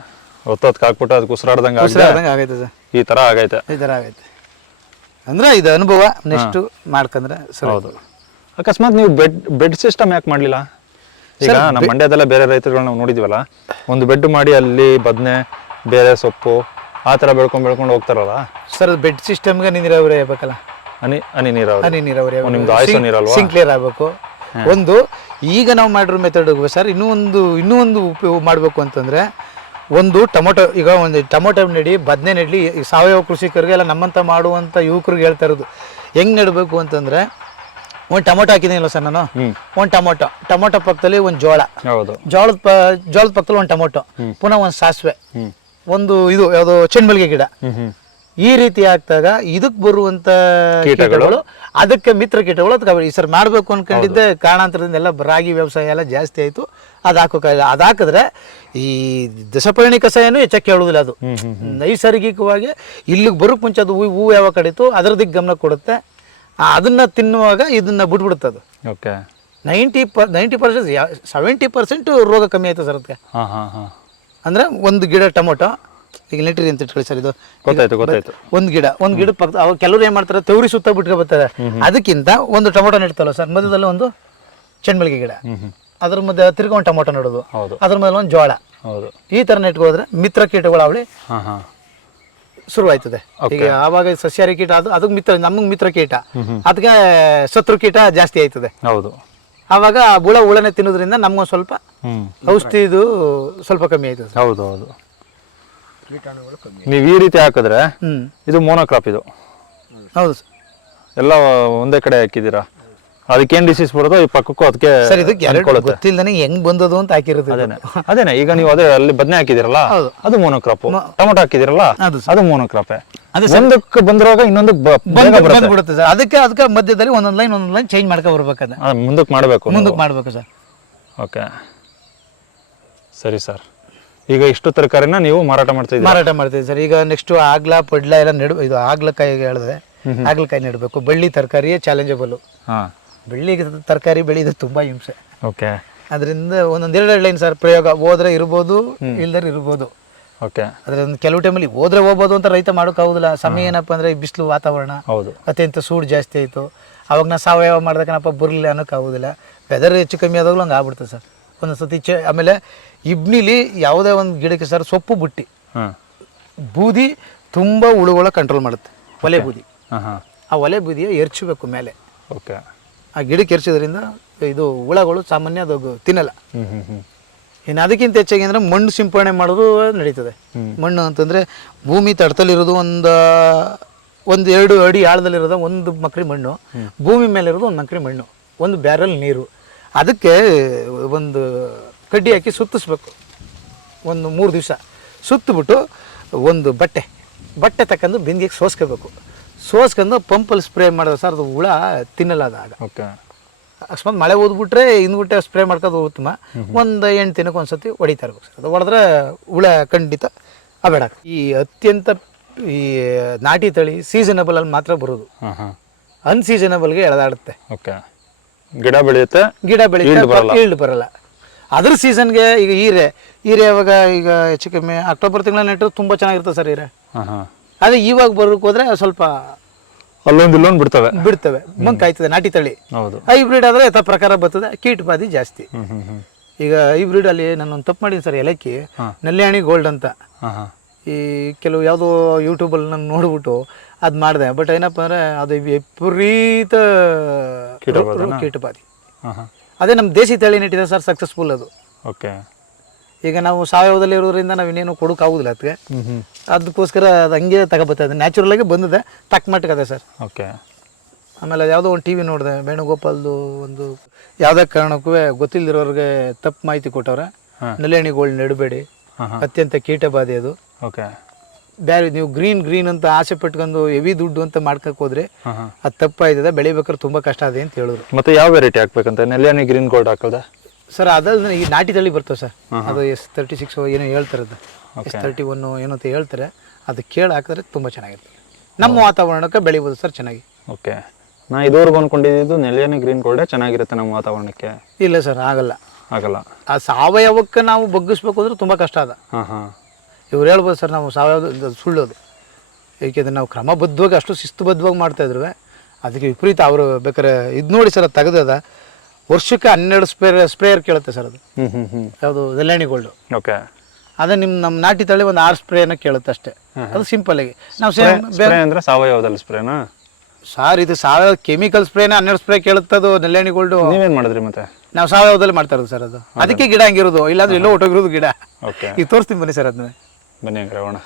S2: ಹೊತ್ತೊತ್ತು ಹಾಕ್ಬಿಟ್ಟು ಅದಕ್ಕೆ ಉಸಿರಾಡ್ದಂಗೆ ಆಗಿದೆ
S1: ಉಸಿರಾಡ್ದಂಗೆ ಆಗೈತೆ? ಸರ್.
S2: ಈ ತರ ಆಗೈತೆ.
S1: ಈ ಥರ ಆಗೈತೆ. ಅಂದ್ರೆ ಇದು ಅನುಭವ ನೆಕ್ಸ್ಟ್ ಮಾಡ್ಕಂದ್ರೆ ಸರ್.
S2: ಹೌದು. ಅಕಸ್ಮಾತ್ ನೀವು ಬೆಡ್ ಬೆಡ್ ಸಿಸ್ಟಮ್ ಯಾಕೆ ಮಾಡಲಿಲ್ಲ? ಈಗ ನಮ್ಮ ಮಂಡ್ಯದಲ್ಲ ಬೇರೆ ರೈತರುಗಳನ್ನ ನಾವು ನೋಡಿದ್ವಲ್ಲ ಒಂದು ಬೆಡ್ ಮಾಡಿ ಅಲ್ಲಿ ಬದನೆ ಬೇರೆ ಸೊಪ್ಪು ಆ ಥರ ಬೆಳ್ಕೊಂಡು ಬೆಳ್ಕೊಂಡು ಹೋಗ್ತಾರಲ್ಲ?
S1: ಸರ್ ಅದು ಬೆಡ್ ಸಿಸ್ಟಮ್ಗೆ ನೀರಾವರಿ ಆಗ್ಬೇಕಲ್ಲ
S2: ಹನಿ ಹನಿ ನೀರಾವರಿ.
S1: ಹನಿ ನೀರಾವರಿ
S2: ಓ, ನಿಮ್ದು ಆಯ್ಸೋ ನೀರಲ್ವಾ?
S1: ಸಿಂಕ್ಲಿಯರ್ ಆಗಬೇಕು. ಒಂದು ಈಗ ನಾವು ಮಾಡಿರೋ ಮೆಥಡ್ ಸರ್ ಇನ್ನೂ ಒಂದು ಇನ್ನೂ ಒಂದು ಉಪಯೋಗ ಮಾಡಬೇಕು ಅಂತಂದ್ರೆ ಒಂದು ಟೊಮೊಟೊ ಈಗ ಒಂದು ಟೊಮೊಟೊ ನೆಡಿ ಬದನೆ ನೆಡ್ಲಿ ಈ ಸಾವಯವ ಕೃಷಿಕರಿಗೆ ಎಲ್ಲ ನಮ್ಮಂತ ಮಾಡುವಂತ ಯುವಕರಿಗೆ ಹೇಳ್ತಾ ಇರೋದು. ಹೆಂಗ್ ನೆಡಬೇಕು ಅಂತಂದ್ರೆ ಒಂದು ಟೊಮೊಟೊ ಹಾಕಿದ್ದೀನಲ್ಲ ಸರ್ ನಾನು? ಒಂದು ಟೊಮೊಟೊ. ಟೊಮೊಟೊ ಪಕ್ಕದಲ್ಲಿ ಒಂದು ಜೋಳ.
S2: ಹೌದು.
S1: ಜೋಳದ ಪ ಜೋಳದ ಪಕ್ಕದಲ್ಲಿ ಒಂದು ಟೊಮೊಟೊ. ಪುನಃ ಒಂದು ಸಾಸಿವೆ. ಒಂದು ಇದು ಯಾವುದು ಚೆಂಡ್ಮಲ್ಗೆ ಗಿಡ.
S2: ಹ್ಮ್ ಹ್ಮ್.
S1: ಈ ರೀತಿ ಆಗ್ತಾಗ ಇದಕ್ಕೆ ಬರುವಂತ ಕೀಟಗಳು? ಅದಕ್ಕೆ ಮಿತ್ರ ಕೀಟಗಳು ಅದಕ್ಕೆ ಈ ಸರ್ ಮಾಡಬೇಕು ಅನ್ಕೊಂಡಿದ್ದೆ ಕಾರಣಾಂತರದಿಂದ ಎಲ್ಲ ರಾಗಿ ವ್ಯವಸಾಯ ಎಲ್ಲ ಜಾಸ್ತಿ ಆಯಿತು. ಅದು ಹಾಕೋಕ ಅದು ಹಾಕಿದ್ರೆ ಈ ದಶಪರ್ಣಿ ಕಷಾಯನೂ ಹೆಚ್ಚಾಗಿ ಕೇಳೋದಿಲ್ಲ ಅದು. ನೈಸರ್ಗಿಕವಾಗಿ ಇಲ್ಲಿಗೆ ಬರೋಕ್ಕೆ ಮುಂಚೆ ಅದು ಹೂ ಹೂವು ಯಾವಾಗ ಕಡಿತು ಅದರದಕ್ಕೆ ಗಮನ ಕೊಡುತ್ತೆ. ಅದನ್ನ ತಿನ್ನುವಾಗ ಇದನ್ನ ಬಿಟ್ಬಿಡುತ್ತೆ ಅದು.
S2: Okay.
S1: Ninety per ninety percent seventy percent ರೋಗ ಕಮ್ಮಿ ಆಯ್ತು ಸರ್ ಅದಕ್ಕೆ ಅಂದ್ರೆ ಒಂದು ಗಿಡ ಟೊಮೊಟೊ ಈಗ ಅಂತ ಇಟ್ಕೊಳ್ಳಿ ಸರ್ ಇದು.
S2: ಗೊತ್ತಾಯ್ತು ಗೊತ್ತಾಯ್ತು.
S1: ಒಂದು ಗಿಡ ಒಂದು ಗಿಡ ಪಕ್ಕ ಅವಾಗ ಕೆಲವ್ರು ಏನ್ ಮಾಡ್ತಾರೆ ತವರಿ ಸುತ್ತ ಬಿಟ್ಕೊ ಬರ್ತಾರೆ. ಅದಕ್ಕಿಂತ ಒಂದು ಟೊಮೊಟೊ ನೆಡ್ತಲ್ಲ ಸರ್ ಮಧ್ಯದಲ್ಲಿ ಒಂದು ಚೆಂಡ್ಮಲ್ಗೆ ಗಿಡ. ಅದ್ರ ಮಧ್ಯೆ ತಿರ್ಗಿ ಒಂದು ಟೊಮೊಟೊ ನೆಡೋದು. ಅದ್ರ ಮೇಲೆ ಒಂದು ಜೋಳ
S2: ಹೌದು.
S1: ಈ ಥರ ನೆಟ್ಕೋದ್ರೆ ಮಿತ್ರ ಕೀಟಗಳು ಅವಳಿ
S2: ಶುರು ಆಯ್ತದೆ
S1: ಶುರುವಾಯ್ತದೆ. ಈಗ ಆವಾಗ ಸಸ್ಯಾಹಾರಿ ಕೀಟ ಅದು ಅದಕ್ಕೆ ಮಿತ್ರ ನಮಗೆ ಮಿತ್ರ ಕೀಟ. ಅದಕ್ಕೆ ಶತ್ರು ಕೀಟ ಜಾಸ್ತಿ ಆಯ್ತದೆ.
S2: ಹೌದು.
S1: ಆವಾಗ ಆ ಹುಳ ಹುಳನೆ ತಿನ್ನೋದ್ರಿಂದ ನಮ್ಗೊಂದು ಸ್ವಲ್ಪ
S2: ಔಷಧಿ
S1: ಔಷಧಿದು ಸ್ವಲ್ಪ ಕಮ್ಮಿ ಆಯ್ತದೆ. ಹೌದು
S2: ಹೌದು. ಹೌದು ನೀವು ಈ ರೀತಿ ಹಾಕಿದ್ರೆ
S1: ಹ್ಮ್.
S2: ಇದು ಮೋನೋಕ್ರಾಪ್ ಇದು.
S1: ಹೌದು ಸರ್.
S2: ಎಲ್ಲ ಒಂದೇ ಕಡೆ ಹಾಕಿದ್ದೀರಾ? ಅದಕ್ಕೇನ್ ಡಿಸೀಸ್ ಬರೋದು ಈ ಪಕ್ಕಕ್ಕೂ ಅದಕ್ಕೆ
S1: ಸರ್ ಇದಕ್ಕೆ ಎರಡು
S2: ಅನ್ಕೊಳ್ಳುತ್ತೆ.
S1: ಗೊತ್ತಿಲ್ದಾನೆ ಹೆಂಗ್ ಬಂದದು ಅಂತ ಹಾಕಿರೋದು ಇದು.
S2: ಅದೇನೆ. ಅದೇನೆ. ಈಗ ನೀವು ಅದೇ ಅಲ್ಲಿ ಬದನೆ ಹಾಕಿದಿರಲ್ಲ
S1: ಹೌದು.
S2: ಅದು ಮೋನೋಕ್ರಾಪ್ ಟೊಮೊಟೊ ಹಾಕಿದಿರಲ್ಲ
S1: ಅದು
S2: ಅದು ಮೋನೋಕ್ರಾಪೆ
S1: ಅದೇ
S2: ಒಂದಕ್ಕೆ ಬಂದಿರುವಾಗ ಇನ್ನೊಂದು ಬ- ಬೇಗ
S1: ಬಂದ್
S2: ಬರುತ್ತೆ.
S1: ಬಂದ್ಬಿಡುತ್ತೆ ಸರ್. ಅದಕ್ಕೆ ಅದಕ್ಕೆ ಮಧ್ಯದಲ್ಲಿ ಒಂದೊಂದು ಲೈನ್ ಒಂದೊಂದು ಲೈನ್ ಚೇಂಜ್ ಮಾಡ್ಕೊ ಬರ್ಬೇಕದ
S2: ಆ, ಮುಂದಕ್ಕೆ ಮಾಡಬೇಕು
S1: ಮುಂದಕ್ಕೆ ಮಾಡ್ಬೇಕು ಸರ್.
S2: ಓಕೆ. ಸರಿ ಸರ್. ಈಗ ಇಷ್ಟು ತರಕಾರಿನ ನೀವು ಮಾರಾಟ ಮಾಡ್ತಾ ಇದ್ದೀರಾ?
S1: ಮಾರಾಟ ಮಾಡ್ತೀವಿ ಸರ್. ಈಗ ನೆಕ್ಸ್ಟ್ ಆಗ್ಲ ಪಡ್ಲ ಎಲ್ಲ ನೆಡ ಇದು ಆಗ್ಲಕಾಯಿ ಹೇಳಿದ್ರೆ ಆಗ್ಲಕಾಯಿ ನೆಡಬೇಕು. ಬಳ್ಳಿ ತರಕಾರಿಯೇ ಚಾಲೆಂಜಬಲ್
S2: ಹಾ.
S1: ಬಳ್ಳಿ ತರಕಾರಿ ಬೆಳೆಯೋದು ತುಂಬಾ ಹಿಂಸೆ.
S2: ಓಕೆ.
S1: ಅದರಿಂದ ಒಂದೊಂದು ಎರಡು ಲೈನ್ ಸರ್ ಪ್ರಯೋಗ. ಹೋದ್ರೆ ಇರ್ಬೋದು ಇಲ್ದರೆ ಇರ್ಬೋದು.
S2: ಓಕೆ.
S1: ಅದ್ರಿಂದ ಕೆಲವು ಟೈಮಲ್ಲಿ ಹೋದ್ರೆ ಹೋಗ್ಬೋದು ಅಂತ ರೈತ ಮಾಡೋಕ್ಕಾಗೋದಿಲ್ಲ ಸಮಯ ಏನಪ್ಪ ಅಂದ್ರೆ ಬಿಸಿಲು ವಾತಾವರಣ.
S2: ಹೌದು.
S1: ಅತ್ಯಂತ ಸೂಡು ಜಾಸ್ತಿ ಆಯ್ತು. ಅವಾಗ ನಾ ಸಾವಯವ ಮಾಡ್ದಕ್ಕನಪ್ಪ ಬರಲಿಲ್ಲ ಅನ್ನೋಕ್ಕಾಗೋದಿಲ್ಲ ವೆದರ್ ಹೆಚ್ಚು ಕಮ್ಮಿ ಆದಾಗಲೂ ಹಂಗೆ ಆಗ್ಬಿಡ್ತದೆ ಸರ್. ಒಂದೊಂದು ಸತಿ ಚೆ ಆಮೇಲೆ ಇಬ್ನಿಲಿ ಯಾವುದೇ ಒಂದು ಗಿಡಕ್ಕೆ ಸರ್ ಸೊಪ್ಪು ಬುಟ್ಟಿ. ಬೂದಿ ತುಂಬ ಹುಳುಗಳ ಕಂಟ್ರೋಲ್ ಮಾಡುತ್ತೆ. ಒಲೆ ಬೂದಿ. ಆ ಒಲೆ ಬೂದಿಯ ಎರ್ಚಬೇಕು ಮೇಲೆ.
S2: ಓಕೆ
S1: ಆ ಗಿಡಕ್ಕೆ ಎರ್ಚೋದ್ರಿಂದ ಇದು ಹುಳಗಳು ಸಾಮಾನ್ಯ ಅದು ತಿನ್ನಲ್ಲ. ಇನ್ನು ಅದಕ್ಕಿಂತ ಹೆಚ್ಚಾಗಿ ಅಂದರೆ ಮಣ್ಣು ಸಿಂಪಡಣೆ ಮಾಡೋದು ನಡೀತದೆ. ಮಣ್ಣು ಅಂತಂದರೆ ಭೂಮಿ ತಡತಲ್ಲಿರೋದು ಒಂದು ಒಂದು ಎರಡು ಅಡಿ ಆಳದಲ್ಲಿರೋದು ಒಂದು ಮಕ್ರಿ ಮಣ್ಣು. ಭೂಮಿ ಮೇಲಿರೋದು ಒಂದು ಮಕ್ರಿ ಮಣ್ಣು. ಒಂದು ಬ್ಯಾರಲ್ ನೀರು. ಅದಕ್ಕೆ ಒಂದು ಕಡ್ಡಿ ಹಾಕಿ ಸುತ್ತಿಸ್ಬೇಕು. ಒಂದು ಮೂರು ದಿವಸ. ಸುತ್ತಬಿಟ್ಟು ಒಂದು ಬಟ್ಟೆ. ಬಟ್ಟೆ ತಕ್ಕಂದು ಬಿಂದಿಗೆ ಸೋಸ್ಕೋಬೇಕು. ಸೋಸ್ಕೊಂಡು ಪಂಪಲ್ಲಿ ಸ್ಪ್ರೇ ಮಾಡಿದ್ರೆ ಸರ್ ಅದು ಹುಳ ತಿನ್ನಲ್ಲ ಅದು ಆಗ.
S2: ಓಕೆ.
S1: ಅಕಸ್ಮಾತ್ ಮಳೆ ಓದ್ಬಿಟ್ರೆ ಹಿಂದ್ಬಿಟ್ಟೆ ಸ್ಪ್ರೇ ಮಾಡ್ಕೋದು ಉತ್ತಮ. ಒಂದು ಎಂಟು ದಿನಕ್ಕೆ ಒಂದ್ಸತಿ ಹೊಡಿತಾ ಇರ್ಬೇಕು ಸರ್. ಅದು ಹೊಡೆದ್ರೆ ಹುಳ ಖಂಡಿತ ಅಬೇಡ ಈ ಅತ್ಯಂತ ಈ ನಾಟಿ ತಳಿ ಸೀಸನಬಲ್ ಅಲ್ಲಿ ಮಾತ್ರ ಬರೋದು. ಅನ್ಸೀಸನಬಲ್ಗೆ ಎಳೆದಾಡುತ್ತೆ.
S2: ಓಕೆ. ಗಿಡ ಬೆಳೆಯುತ್ತೆ
S1: ಗಿಡ
S2: ಬೆಳೆಯುತ್ತೆ.
S1: ಈಲ್ಡ್ ಬರಲ್ಲ. ಅದ್ರ ಸೀಸನ್ಗೆ ಈಗ ಹೀರೆ ಹೀರೆ ಯಾವಾಗ ಈಗ ಹೆಚ್ಚು ಕಮ್ಮಿ ಅಕ್ಟೋಬರ್ ತಿಂಗಳ ನೆಟ್ಟರು ತುಂಬ ಚೆನ್ನಾಗಿರ್ತದೆ ಸರ್ ಹೀರೆ. ಅದೇ ಇವಾಗ ಬರೋಕೆ ಹೋದ್ರೆ ಸ್ವಲ್ಪ
S2: ಅಲ್ಲೊಂದು ಇಲ್ಲೊಂದು ಬಿಡ್ತವೆ.
S1: ಬಿಡ್ತವೆ. ಮಂಕ್ ಕಾಯ್ತದೆ ನಾಟಿ ತಳಿ.
S2: ಹೌದು.
S1: ಹೈಬ್ರಿಡ್ ಆದರೆ ಯಥ ಪ್ರಕಾರ ಬರ್ತದೆ ಕೀಟಬಾಧಿ ಜಾಸ್ತಿ.
S2: ಹ್ಮ್ ಹ್ಮ್ ಹ್ಮ್.
S1: ಈಗ ಹೈಬ್ರಿಡ್ ಅಲ್ಲಿ ನಾನು ಒಂದು ತಪ್ಪು ಮಾಡಿದ್ದೀನಿ ಸರ್ ಎಲಕ್ಕಿ ನಲ್ಲಿಯಾಣಿ ಗೋಲ್ಡ್ ಅಂತ. ಈ ಕೆಲವು ಯಾವುದೋ ಯೂಟ್ಯೂಬಲ್ಲಿ ನಾನು ನೋಡ್ಬಿಟ್ಟು ಅದು ಮಾಡಿದೆ. ಬಟ್ ಏನಪ್ಪ ಅಂದರೆ ಅದು ವಿಪರೀತ
S2: ಕೀಟ
S1: ಕೀಟಬಾಧಿ. ಅದೇ ನಮ್ಮ ದೇಸಿ ತಳಿ ನೆಟ್ಟಿದೆ ಸರ್ ಸಕ್ಸಸ್ಫುಲ್ ಅದು.
S2: ಓಕೆ.
S1: ಈಗ ನಾವು ಸಾವಯವದಲ್ಲಿ ಇರೋದ್ರಿಂದ ನಾವು ಇನ್ನೇನು ಕೊಡೋಕ್ಕಾಗೋದಿಲ್ಲ ಅದಕ್ಕೆ ಅದಕ್ಕೋಸ್ಕರ ಅದು ಹಂಗೆ ಅದು ನ್ಯಾಚುರಲ್ ಆಗಿ ಬಂದಿದೆ. ತಕ್ಕ ಮಟ್ಟಿಗೆ ಅದೇ ಸರ್.
S2: ಓಕೆ.
S1: ಆಮೇಲೆ ಅದು ಯಾವುದೋ ಒಂದು ಟಿ ವಿ ನೋಡಿದೆ. ವೇಣುಗೋಪಾಲ್ದು ಒಂದು ಯಾವುದೇ ಕಾರಣಕ್ಕೂ ಗೊತ್ತಿಲ್ಲದಿರೋರಿಗೆ ತಪ್ಪು ಮಾಹಿತಿ ಕೊಟ್ಟವ್ರೆ. ನಲ್ಲೆಣಿಗಳು ನೆಡಬೇಡಿ. ಅತ್ಯಂತ ಕೀಟಬಾಧೆ ಅದು.
S2: ಓಕೆ.
S1: ಬೇರೆ ನೀವು ಗ್ರೀನ್ ಗ್ರೀನ್ ಅಂತ ಆಸೆ ಪಟ್ಕೊಂಡು ಹೆವಿ ದುಡ್ಡು ಅಂತ ಮಾಡ್ಕಕ್ ಹೋದ್ರೆ ಅದು ತಪ್ಪಾಯ್ತದ ಬೆಳಿಬೇಕಾದ್ರೆ ತುಂಬಾ ಕಷ್ಟ ಅದೇ ಅಂತ ಹೇಳಿದ್ರು.
S2: ಮತ್ತೆ ಯಾವ ವೆರೈಟಿ ಹಾಕ್ಬೇಕಂತ? ನೆಲ್ಯಾನಿ ಗ್ರೀನ್ ಗೋಲ್ಡ್ ಹಾಕಲ್ದ?
S1: ಸರ್ ಅದಲ್ಲದೆ ಈ ನಾಟಿ ತಳಿ ಬರ್ತವೆ ಸರ್. ಅದು ಎಸ್ ತರ್ಟಿ ಸಿಕ್ಸ್ ಏನೋ ಹೇಳ್ತಾರೆ ಅದು ಎಸ್ ತರ್ಟಿ ಒನ್ ಏನೋ ಅಂತ ಹೇಳ್ತಾರೆ. ಅದು ಕೇಳಿ ಹಾಕಿದ್ರೆ ತುಂಬ ಚೆನ್ನಾಗಿರ್ತದೆ ನಮ್ಮ ವಾತಾವರಣಕ್ಕೆ ಬೆಳಿಬೋದು ಸರ್ ಚೆನ್ನಾಗಿ.
S2: ಓಕೆ ನಾ ಇದುವರೆಗೂ ಅನ್ಕೊಂಡಿದ್ದು ನೆಲ್ಯಾನಿ ಗ್ರೀನ್ ಗೋಲ್ಡೇ ಚೆನ್ನಾಗಿರುತ್ತೆ ನಮ್ಮ ವಾತಾವರಣಕ್ಕೆ.
S1: ಇಲ್ಲ ಸರ್ ಆಗಲ್ಲ.
S2: ಆಗಲ್ಲ.
S1: ಆ ಸಾವಯವಕ್ಕೆ ನಾವು ಬಗ್ಗಿಸ್ಬೇಕು ಅಂದ್ರೆ ತುಂಬಾ ಕಷ್ಟ ಅದ. ಇವ್ರು ಹೇಳ್ಬೋದು ಸರ್ ನಾವು ಸಾವಯವ ಸುಳ್ಳೋದು. ಏಕೆಂದರೆ ನಾವು ಕ್ರಮಬದ್ಧವಾಗಿ ಅಷ್ಟು ಶಿಸ್ತುಬದ್ಧವಾಗಿ ಮಾಡ್ತಾ ಇದ್ರು ಅದಕ್ಕೆ ವಿಪರೀತ ಅವರು ಬೇಕಾದ್ರೆ ಇದು ನೋಡಿ ಸರ್ ಅದು ತೆಗೆದದ ವರ್ಷಕ್ಕೆ ಹನ್ನೆರಡು ಸ್ಪ್ರೇಯರ್ ಸ್ಪ್ರೇಯರ್ ಕೇಳುತ್ತೆ ಸರ್ ಅದು. ಯಾವುದು ವೆಲ್ಲಾಣಿ ಗೋಲ್ಡು.
S2: ಓಕೆ.
S1: ಅದೇ ನಿಮ್ಮ ನಮ್ಮ ನಾಟಿ ತಳಿ ಒಂದು ಆರು ಸ್ಪ್ರೇನ ಕೇಳುತ್ತೆ ಅಷ್ಟೇ. ಅದು ಸಿಂಪಲ್ ಆಗಿ. ನಾವು ಸೇಮ್
S2: ಅಂದ್ರೆ ಸಾವಯವದಲ್ಲಿ ಸ್ಪ್ರೇನಾ?
S1: ಸಾರ್ ಇದು ಸಾವಯವ ಕೆಮಿಕಲ್ ಸ್ಪ್ರೇನ ಹನ್ನೆರಡು ಸ್ಪ್ರೇ ಕೇಳುತ್ತೆ ಅದು ನೆಲ್ಲಾಣಿ ಗೋಲ್ಡು.
S2: ನೀವೇನು ಮಾಡಿದ್ರಿ ಮತ್ತೆ?
S1: ನಾವು ಸಾವಯವದಲ್ಲಿ ಮಾಡ್ತಾ ಇರೋದು ಸರ್ ಅದು. ಅದಕ್ಕೆ ಗಿಡ ಹಂಗಿರೋದು ಇಲ್ಲಾಂದ್ರೆ ಎಲ್ಲೋ ಹೊಟ್ಟೋಗಿರೋದು ಗಿಡ. ಈಗ ತೋರಿಸ್ತೀನಿ ಬನ್ನಿ ಸರ್ ಅದನ್ನ.
S2: ಬನ್ನಿ ಹಂಗಾರೆ ಹೋಗೋಣ.